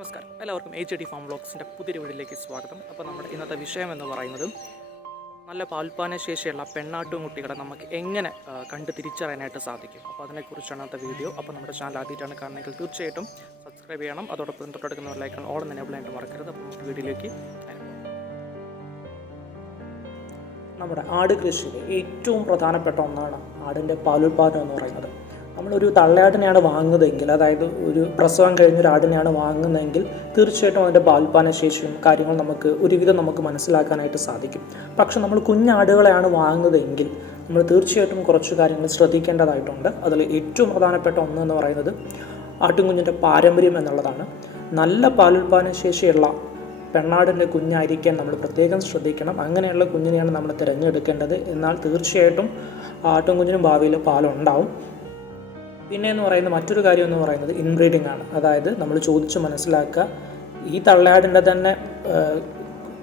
നമസ്കാരം. എല്ലാവർക്കും H D pharm വ്ളോഗ്സിന്റെ പുതിയ വീടിലേക്ക് സ്വാഗതം. അപ്പോൾ നമ്മുടെ ഇന്നത്തെ വിഷയം എന്ന് പറയുന്നത് നല്ല പാൽപ്പാന ശേഷിയുള്ള പെണ്ണാട്ടും കുട്ടികളെ നമുക്ക് എങ്ങനെ കണ്ട് തിരിച്ചറിയാനായിട്ട് സാധിക്കും. അപ്പോൾ അതിനെക്കുറിച്ചാണ് ഇന്നത്തെ വീഡിയോ. അപ്പോൾ നമ്മുടെ ചാനൽ ആദ്യമായിട്ടാണ് കാണുന്നതെങ്കിൽ തീർച്ചയായിട്ടും സബ്സ്ക്രൈബ് ചെയ്യണം. അതോടൊപ്പം തൊട്ടടുക്കുന്ന ഒരു ഓൾ എനേബിൾ ആയിട്ട് മറക്കരുത്. അപ്പോൾ നമുക്ക് വീഡിയോയിലേക്ക് നമ്മുടെ ആട് കൃഷിയിൽ ഏറ്റവും പ്രധാനപ്പെട്ട ഒന്നാണ് ആടിന്റെ പാലുൽപാദനം എന്ന് പറയുന്നത്. നമ്മളൊരു തള്ളയാടിനെയാണ് വാങ്ങുന്നതെങ്കിൽ അതായത് ഒരു പ്രസവം കഴിഞ്ഞ ഒരു ആടിനെയാണ് വാങ്ങുന്നതെങ്കിൽ തീർച്ചയായിട്ടും അതിന്റെ പാൽപാന ശേഷിയും കാര്യങ്ങൾ നമുക്ക് ഒരുവിധം നമുക്ക് മനസ്സിലാക്കാനായിട്ട് സാധിക്കും. പക്ഷെ നമ്മൾ കുഞ്ഞാടുകളെയാണ് വാങ്ങുന്നതെങ്കിൽ നമ്മൾ തീർച്ചയായിട്ടും കുറച്ച് കാര്യങ്ങൾ ശ്രദ്ധിക്കേണ്ടതായിട്ടുണ്ട്. അതിൽ ഏറ്റവും പ്രധാനപ്പെട്ട ഒന്ന് എന്ന് പറയുന്നത് ആട്ടുംകുഞ്ഞിന്റെ പാരമ്പര്യം എന്നുള്ളതാണ്. നല്ല പാലുൽപാദന ശേഷിയുള്ള പെണ്ണാടിന്റെ കുഞ്ഞായിരിക്കാൻ നമ്മൾ പ്രത്യേകം ശ്രദ്ധിക്കണം. അങ്ങനെയുള്ള കുഞ്ഞിനെയാണ് നമ്മൾ തിരഞ്ഞെടുക്കേണ്ടത്. എന്നാൽ തീർച്ചയായിട്ടും ആട്ടും കുഞ്ഞിനും ഭാവിയിൽ പാലുണ്ടാവും. പിന്നെ എന്ന് പറയുന്ന മറ്റൊരു കാര്യം എന്ന് പറയുന്നത് ഇൻബ്രീഡിംഗ് ആണ്. അതായത് നമ്മൾ ചോദിച്ച് മനസ്സിലാക്കുക ഈ തള്ളയാടിന്റെ തന്നെ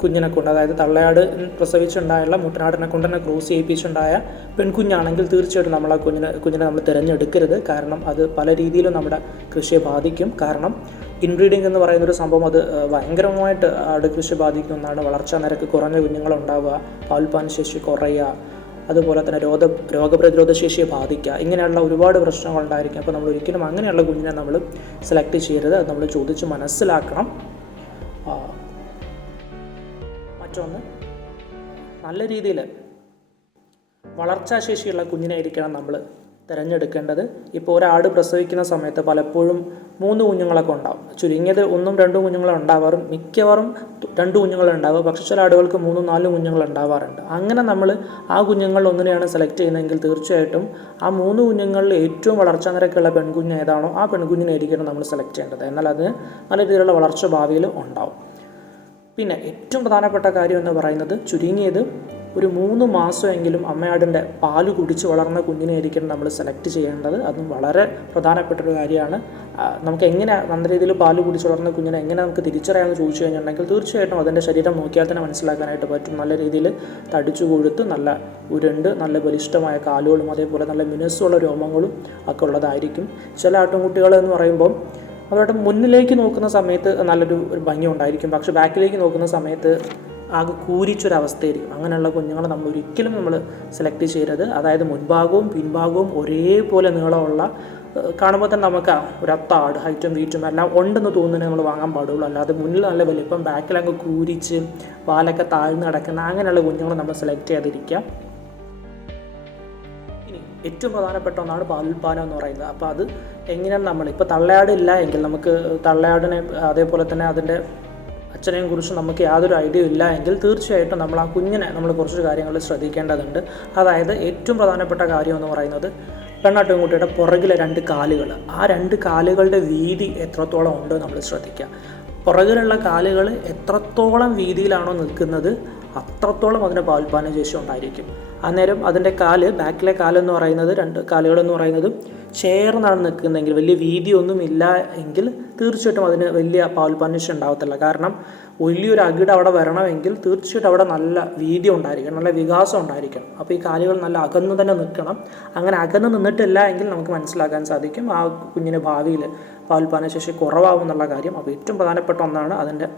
കുഞ്ഞിനെ കൊണ്ട് അതായത് തള്ളയാട് പ്രസവിച്ചുണ്ടായുള്ള മുട്ടനാടിനെ കൊണ്ട് തന്നെ ക്രോസ് ചെയ്യിപ്പിച്ചുണ്ടായ പെൺകുഞ്ഞാണെങ്കിൽ തീർച്ചയായിട്ടും നമ്മൾ ആ കുഞ്ഞിനെ കുഞ്ഞിനെ നമ്മൾ തിരഞ്ഞെടുക്കരുത്. കാരണം അത് പല രീതിയിലും നമ്മുടെ കൃഷിയെ ബാധിക്കും. കാരണം ഇൻബ്രീഡിംഗ് എന്ന് പറയുന്ന ഒരു സംഭവം അത് ഭയങ്കരമായിട്ട് ആട് കൃഷി ബാധിക്കുന്ന ഒന്നാണ് വളർച്ചാ നിരക്ക് കുറഞ്ഞ കുഞ്ഞുങ്ങളുണ്ടാവുക പാൽപ്പാൻ ശേഷി കുറയുക അതുപോലെ തന്നെ രോഗ രോഗപ്രതിരോധ ശേഷിയെ ബാധിക്കുക ഇങ്ങനെയുള്ള ഒരുപാട് പ്രശ്നങ്ങളുണ്ടായിരിക്കും അപ്പോൾ നമ്മൾ ഒരിക്കലും അങ്ങനെയുള്ള കുഞ്ഞിനെ നമ്മൾ സെലക്ട് ചെയ്യരുത്. അത് നമ്മൾ ചോദിച്ച് മനസ്സിലാക്കണം. മറ്റൊന്ന് നല്ല രീതിയിൽ വളർച്ചാശേഷിയുള്ള കുഞ്ഞിനായിരിക്കണം നമ്മൾ. തിരഞ്ഞെടുക്കേണ്ടത്. ഇപ്പോൾ ഒരാട് പ്രസവിക്കുന്ന സമയത്ത് പലപ്പോഴും മൂന്ന് കുഞ്ഞുങ്ങളൊക്കെ ഉണ്ടാവും. ചുരുങ്ങിയത് ഒന്നും രണ്ടും കുഞ്ഞുങ്ങളെ ഉണ്ടാവാറും മിക്കവാറും രണ്ട് കുഞ്ഞുങ്ങളെ ഉണ്ടാവുക. പക്ഷെ ചില ആടുകൾക്ക് മൂന്നും നാലും കുഞ്ഞുങ്ങൾ ഉണ്ടാവാറുണ്ട്. അങ്ങനെ നമ്മൾ ആ കുഞ്ഞുങ്ങളിൽ ഒന്നിനെയാണ് സെലക്ട് ചെയ്യുന്നതെങ്കിൽ തീർച്ചയായിട്ടും ആ മൂന്ന് കുഞ്ഞുങ്ങളിൽ ഏറ്റവും വളർച്ചാ നിരക്കുള്ള പെൺകുഞ്ഞ് ഏതാണോ ആ പെൺകുഞ്ഞിനായിരിക്കണം നമ്മൾ സെലക്ട് ചെയ്യേണ്ടത്. എന്നാൽ അത് നല്ല രീതിയിലുള്ള വളർച്ച ഭാവിയിൽ ഉണ്ടാവും. പിന്നെ ഏറ്റവും പ്രധാനപ്പെട്ട കാര്യം എന്ന് പറയുന്നത് ചുരുങ്ങിയത് ഒരു മൂന്ന് മാസമെങ്കിലും അമ്മയാടിന്റെ പാൽ കുടിച്ച് വളർന്ന കുഞ്ഞിനെയായിരിക്കണം നമ്മൾ സെലക്ട് ചെയ്യേണ്ടത്. അതും വളരെ പ്രധാനപ്പെട്ട ഒരു കാര്യമാണ് നമുക്ക് എങ്ങനെ നല്ല രീതിയിൽ പാൽ കുടിച്ച് വളർന്ന കുഞ്ഞിനെ എങ്ങനെ നമുക്ക് തിരിച്ചറിയാമെന്ന് ചോദിച്ചു കഴിഞ്ഞിട്ടുണ്ടെങ്കിൽ തീർച്ചയായിട്ടും അതിന്റെ ശരീരം നോക്കിയാൽ തന്നെ മനസ്സിലാക്കാനായിട്ട് പറ്റും. നല്ല രീതിയിൽ തടിച്ചു കൊഴുത്ത് നല്ല ഉരുണ്ട് നല്ല ബലിഷ്ഠമായ കാലുകളും അതേപോലെ നല്ല മിനുസ്സുള്ള രോമങ്ങളും ഒക്കെ ഉള്ളതായിരിക്കും. ചില ആട്ടുംകുട്ടികൾ എന്ന് പറയുമ്പോൾ അവരുടെ മുന്നിലേക്ക് നോക്കുന്ന സമയത്ത് നല്ലൊരു ഒരു ഭംഗി ഉണ്ടായിരിക്കും പക്ഷെ ബാക്കിലേക്ക് നോക്കുന്ന സമയത്ത് ആകെ കൂരിച്ചൊരവസ്ഥയായിരിക്കും. അങ്ങനെയുള്ള കുഞ്ഞുങ്ങളെ നമ്മൾ ഒരിക്കലും നമ്മൾ സെലക്ട് ചെയ്യരുത്. അതായത് മുൻഭാഗവും പിൻഭാഗവും ഒരേപോലെ നീളമുള്ള കാണുമ്പോൾ തന്നെ നമുക്ക് ഒരു അത്താട് ഹൈറ്റും വീറ്റും എല്ലാം ഉണ്ടെന്ന് തോന്നുന്നത് നമ്മൾ വാങ്ങാൻ പാടുള്ളൂ. അല്ലാതെ മുന്നിൽ നല്ല വലിപ്പം ബാക്കിൽ അങ്ങ് കൂരിച്ച് പാലൊക്കെ താഴ്ന്ന് കിടക്കുന്ന അങ്ങനെയുള്ള കുഞ്ഞുങ്ങളെ നമ്മൾ സെലക്ട് ചെയ്യാതിരിക്കുക ഇനി ഏറ്റവും പ്രധാനപ്പെട്ട ഒന്നാണ് പാലുൽപാദനം എന്ന് പറയുന്നത്. അപ്പോൾ അത് എങ്ങനെയാണ് നമ്മൾ ഇപ്പോൾ തള്ളയാട് ഇല്ല എങ്കിൽ നമുക്ക് തള്ളയാടിനെ അതേപോലെ തന്നെ അതിന്റെ അച്ഛനെയും കുറിച്ച് നമുക്ക് യാതൊരു ഐഡിയ ഇല്ല എങ്കിൽ തീർച്ചയായിട്ടും നമ്മൾ ആ കുഞ്ഞിനെ നമ്മൾ കുറച്ച് കാര്യങ്ങൾ ശ്രദ്ധിക്കേണ്ടതുണ്ട്. അതായത് ഏറ്റവും പ്രധാനപ്പെട്ട കാര്യം എന്ന് പറയുന്നത് പെണ്ണാട്ടുംകുട്ടിയുടെ പുറകിലെ രണ്ട് കാലുകൾ. ആ രണ്ട് കാലുകളുടെ വീതി എത്രത്തോളം ഉണ്ടോ നമ്മൾ ശ്രദ്ധിക്കുക. പുറകിലുള്ള കാലുകൾ എത്രത്തോളം വീതിയിലാണോ നിൽക്കുന്നത് അത്രത്തോളം അതിന് പാൽപ്പാന ശേഷി ഉണ്ടായിരിക്കും. അന്നേരം അതിന്റെ കാൽ ബാക്കിലെ കാലെന്ന് പറയുന്നത് രണ്ട് കാലുകളെന്ന് പറയുന്നത് ചേർന്നാണ് നിൽക്കുന്നതെങ്കിൽ വലിയ വീതിയൊന്നും ഇല്ല എങ്കിൽ തീർച്ചയായിട്ടും അതിന് വലിയ പാൽപ്പാനിശം ഉണ്ടാകത്തില്ല കാരണം വലിയൊരു അകിട് അവിടെ വരണമെങ്കിൽ തീർച്ചയായിട്ടും അവിടെ നല്ല വീതി ഉണ്ടായിരിക്കണം നല്ല വികാസം ഉണ്ടായിരിക്കണം. അപ്പോൾ ഈ കാലുകൾ നല്ല അകന്നു തന്നെ നിൽക്കണം. അങ്ങനെ അകന്നു നിന്നിട്ടില്ല എങ്കിൽ നമുക്ക് മനസ്സിലാക്കാൻ സാധിക്കും ആ കുഞ്ഞിന് ഭാവിയിൽ പാൽപ്പാനശേഷി കുറവാകും എന്നുള്ള കാര്യം. അപ്പോൾ ഏറ്റവും പ്രധാനപ്പെട്ട ഒന്നാണ് അതിന്റെ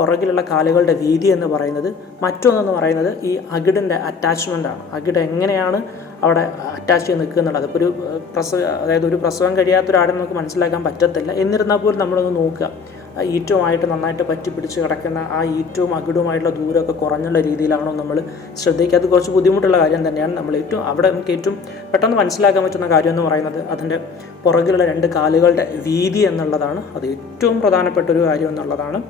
പുറകിലുള്ള കാലുകളുടെ വീതി എന്ന് പറയുന്നത് മറ്റൊന്നെന്ന് പറയുന്നത് ഈ അകിടിന്റെ അറ്റാച്ച്മെന്റ് ആണ്. അകിട് എങ്ങനെയാണ് അവിടെ അറ്റാച്ച് ചെയ്ത് നിൽക്കുന്നുള്ളത് അപ്പോൾ ഒരു പ്രസവ അതായത് ഒരു പ്രസവം കഴിയാത്ത ഒരാളെ നമുക്ക് മനസ്സിലാക്കാൻ പറ്റത്തില്ല. എന്നിരുന്നാൽ പോലും നമ്മളൊന്ന് നോക്കുക. ഈറ്റവുമായിട്ട് നന്നായിട്ട് പറ്റി പിടിച്ച് കിടക്കുന്ന ആ ഈറ്റവും അകിടുമായിട്ടുള്ള ദൂരമൊക്കെ കുറഞ്ഞുള്ള രീതിയിലാണോ നമ്മൾ ശ്രദ്ധിക്കുക. അത് കുറച്ച് ബുദ്ധിമുട്ടുള്ള കാര്യം തന്നെയാണ് നമ്മൾ ഏറ്റവും അവിടെ നമുക്ക് ഏറ്റവും പെട്ടെന്ന് മനസ്സിലാക്കാൻ പറ്റുന്ന കാര്യം എന്ന് പറയുന്നത് അതിന്റെ പുറകിലുള്ള രണ്ട് കാലുകളുടെ വീതി എന്നുള്ളതാണ്. അത് ഏറ്റവും പ്രധാനപ്പെട്ട ഒരു കാര്യം എന്നുള്ളതാണ്.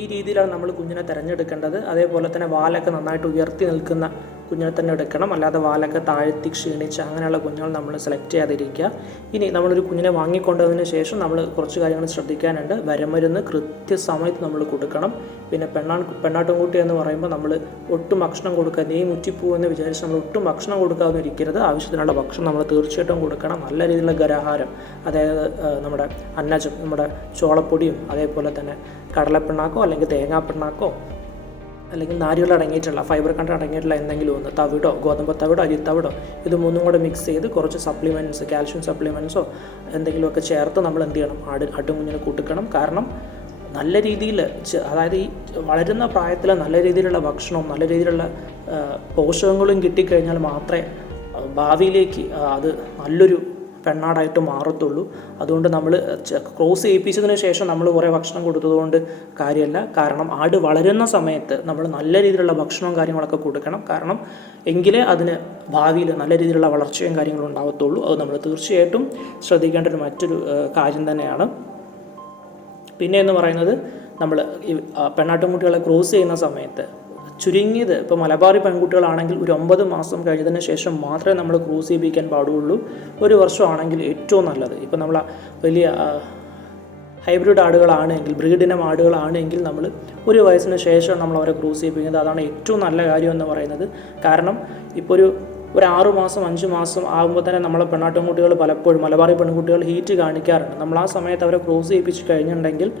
ഈ രീതിയിലാണ് നമ്മൾ കുഞ്ഞിനെ തിരഞ്ഞെടുക്കേണ്ടത്. അതേപോലെ തന്നെ വാലൊക്കെ നന്നായിട്ട് ഉയർത്തി നിൽക്കുന്ന കുഞ്ഞിനെ തന്നെ എടുക്കണം. അല്ലാതെ വാലൊക്കെ താഴ്ത്തി ക്ഷീണിച്ച് അങ്ങനെയുള്ള കുഞ്ഞുങ്ങൾ നമ്മൾ സെലക്ട് ചെയ്യാതിരിക്കുക. ഇനി നമ്മളൊരു കുഞ്ഞിനെ വാങ്ങിക്കൊണ്ടതിന് ശേഷം നമ്മൾ കുറച്ച് കാര്യങ്ങൾ ശ്രദ്ധിക്കാനുണ്ട്. വരമരുന്ന് കൃത്യസമയത്ത് നമ്മൾ കൊടുക്കണം. പിന്നെ പെണ്ണാൺ പെണ്ണാട്ടുംകുട്ടി എന്ന് പറയുമ്പോൾ നമ്മൾ ഒട്ടും ഭക്ഷണം കൊടുക്കുക നീ മുറ്റിപ്പൂ എന്ന് വിചാരിച്ച് നമ്മൾ ഒട്ടും ഭക്ഷണം കൊടുക്കാതെ ഇരിക്കരുത്. ആവശ്യത്തിനുള്ള ഭക്ഷണം നമ്മൾ തീർച്ചയായിട്ടും കൊടുക്കണം. നല്ല രീതിയിലുള്ള ഗരാഹാരം അതായത് നമ്മുടെ അന്നജം നമ്മുടെ ചോളപ്പൊടിയും അതേപോലെ തന്നെ കടലപ്പിണ്ണാക്കോ അല്ലെങ്കിൽ തേങ്ങാപ്പിണ്ണാക്കോ അല്ലെങ്കിൽ നാരുകൾ അടങ്ങിയിട്ടുള്ള ഫൈബർ കണ്ടന്റ് അടങ്ങിയിട്ടുള്ള എന്തെങ്കിലും ഒന്ന് തവിടോ ഗോതമ്പ് തവിടോ അരിത്തവിടോ ഇത് മൂന്നും കൂടെ മിക്സ് ചെയ്ത് കുറച്ച് സപ്ലിമെന്റ്സ് കാൽഷ്യം സപ്ലിമെന്റ്സോ എന്തെങ്കിലുമൊക്കെ ചേർത്ത് നമ്മൾ എന്ത് ചെയ്യണം? ആട് ആട്ടുകുഞ്ഞിനെ കൂട്ടിക്കണം. കാരണം നല്ല രീതിയിൽ അതായത് ഈ വളരുന്ന പ്രായത്തിൽ നല്ല രീതിയിലുള്ള ഭക്ഷണവും നല്ല രീതിയിലുള്ള പോഷകങ്ങളും കിട്ടിക്കഴിഞ്ഞാൽ മാത്രമേ ഭാവിയിലേക്ക് അത് നല്ലൊരു പെണ്ണാടായിട്ട് മാറത്തുള്ളൂ. അതുകൊണ്ട് നമ്മൾ ക്രോസ് ചെയ്യിപ്പിച്ചതിന് ശേഷം നമ്മൾ കുറേ ഭക്ഷണം കൊടുത്തതുകൊണ്ട് കാര്യമല്ല കാരണം ആട് വളരുന്ന സമയത്ത് നമ്മൾ നല്ല രീതിയിലുള്ള ഭക്ഷണവും കാര്യങ്ങളൊക്കെ കൊടുക്കണം. കാരണം എങ്കിലേ അതിന് ഭാവിയിൽ നല്ല രീതിയിലുള്ള വളർച്ചയും കാര്യങ്ങളും ഉണ്ടാവത്തുള്ളൂ. അത് നമ്മൾ തീർച്ചയായിട്ടും ശ്രദ്ധിക്കേണ്ട ഒരു മറ്റൊരു കാര്യം തന്നെയാണ്. പിന്നെ എന്ന് പറയുന്നത് നമ്മൾ പെണ്ണാട്ടുംകുട്ടികളെ ക്രോസ് ചെയ്യുന്ന സമയത്ത് ചുരുങ്ങിയത്. ഇപ്പോൾ മലബാറി പെൺകുട്ടികളാണെങ്കിൽ ഒരു ഒമ്പത് മാസം കഴിഞ്ഞതിന് ശേഷം മാത്രമേ നമ്മൾ ക്രൂസ് ചെയ്യിപ്പിക്കാൻ പാടുള്ളൂ. ഒരു വർഷമാണെങ്കിൽ ഏറ്റവും നല്ലത്. ഇപ്പോൾ നമ്മൾ വലിയ ഹൈബ്രിഡ് ആടുകളാണെങ്കിൽ ബ്രീഡിനം ആടുകളാണെങ്കിൽ നമ്മൾ ഒരു വയസ്സിന് ശേഷം നമ്മൾ അവരെ ക്രൂസ് ചെയ്യിപ്പിക്കുന്നത് അതാണ് ഏറ്റവും നല്ല കാര്യം എന്ന് പറയുന്നത്. കാരണം ഇപ്പോൾ ഒരു ഒരു ആറ് മാസം അഞ്ച് മാസം ആകുമ്പോൾ തന്നെ നമ്മളെ പെണ്ണാട്ടുംകുട്ടികൾ പലപ്പോഴും മലബാറി പെൺകുട്ടികൾ ഹീറ്റ് കാണിക്കാറുണ്ട്. നമ്മൾ ആ സമയത്ത് അവരെ ക്രോസ് ചെയ്യിപ്പിച്ച് കഴിഞ്ഞിട്ടുണ്ടെങ്കിൽ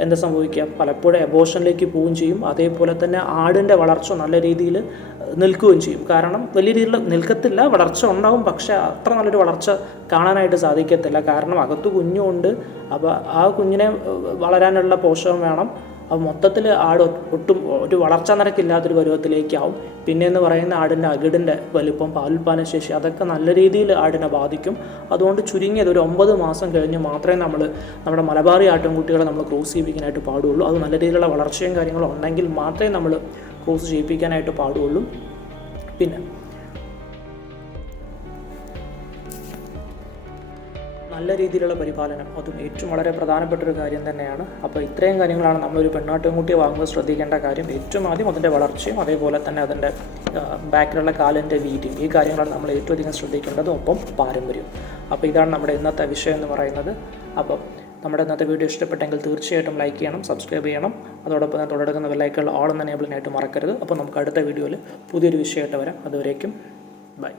എന്താ സംഭവിക്കുക പലപ്പോഴും എബോഷനിലേക്ക് പോവുകയും ചെയ്യും. അതേപോലെ തന്നെ ആടിന്റെ വളർച്ച നല്ല രീതിയിൽ നിൽക്കുകയും ചെയ്യും. കാരണം വലിയ രീതിയിൽ നിൽക്കത്തില്ല വളർച്ച ഉണ്ടാവും. പക്ഷേ അത്ര നല്ലൊരു വളർച്ച കാണാനായിട്ട് സാധിക്കത്തില്ല. കാരണം അകത്ത് കുഞ്ഞുണ്ട്. അപ്പോൾ ആ കുഞ്ഞിനെ വളരാനുള്ള പോഷകം വേണം. അപ്പോൾ മൊത്തത്തിൽ ആട് ഒട്ടും ഒരു വളർച്ചാ നിരക്കില്ലാത്തൊരു പരുവത്തിലേക്കാവും. പിന്നെ എന്ന് പറയുന്ന ആടിന്റെ അകിടിന്റെ വലുപ്പം പാലുൽപാദന ശേഷി അതൊക്കെ നല്ല രീതിയിൽ ആടിനെ ബാധിക്കും. അതുകൊണ്ട് ചുരുങ്ങിയത് ഒരു ഒമ്പത് മാസം കഴിഞ്ഞ് മാത്രമേ നമ്മൾ നമ്മുടെ മലബാറി ആട്ടിൻകുട്ടികളെ നമ്മൾ ക്രോസ് ചെയ്യിപ്പിക്കാനായിട്ട് പാടുള്ളൂ. അത് നല്ല രീതിയിലുള്ള വളർച്ചയും കാര്യങ്ങളും ഉണ്ടെങ്കിൽ മാത്രമേ നമ്മൾ ക്രോസ് ചെയ്യിപ്പിക്കാനായിട്ട് പാടുള്ളൂ. പിന്നെ നല്ല രീതിയിലുള്ള പരിപാലനം. അതും ഏറ്റവും വളരെ പ്രധാനപ്പെട്ട ഒരു കാര്യം തന്നെയാണ്. അപ്പോൾ ഇത്രയും കാര്യങ്ങളാണ് നമ്മളൊരു പെണ്ണാട്ടുംകുട്ടിയെ വാങ്ങുമ്പോൾ ശ്രദ്ധിക്കേണ്ട കാര്യം. ഏറ്റവും ആദ്യം അതിന്റെ വളർച്ചയും അതേപോലെ തന്നെ അതിന്റെ ബാക്കിലുള്ള കാലിന്റെ വീതിയും ഈ കാര്യങ്ങളാണ് നമ്മൾ ഏറ്റവും അധികം ശ്രദ്ധിക്കേണ്ടത്. ഒപ്പം പാരമ്പര്യം അപ്പോൾ ഇതാണ് നമ്മുടെ ഇന്നത്തെ വിഷയം എന്ന് പറയുന്നത്. അപ്പം നമ്മുടെ ഇന്നത്തെ വീഡിയോ ഇഷ്ടപ്പെട്ടെങ്കിൽ തീർച്ചയായിട്ടും ലൈക്ക് ചെയ്യണം സബ്സ്ക്രൈബ് ചെയ്യണം. അതോടൊപ്പം തന്നെ തുടരുന്ന ലൈക്കുകൾ ഓൾ എന്ന എനേബിളിനായിട്ട് മറക്കരുത്. അപ്പോൾ നമുക്ക് അടുത്ത വീഡിയോയിൽ പുതിയൊരു വിഷയമായിട്ട് വരാം. അതുവരേക്കും ബൈ.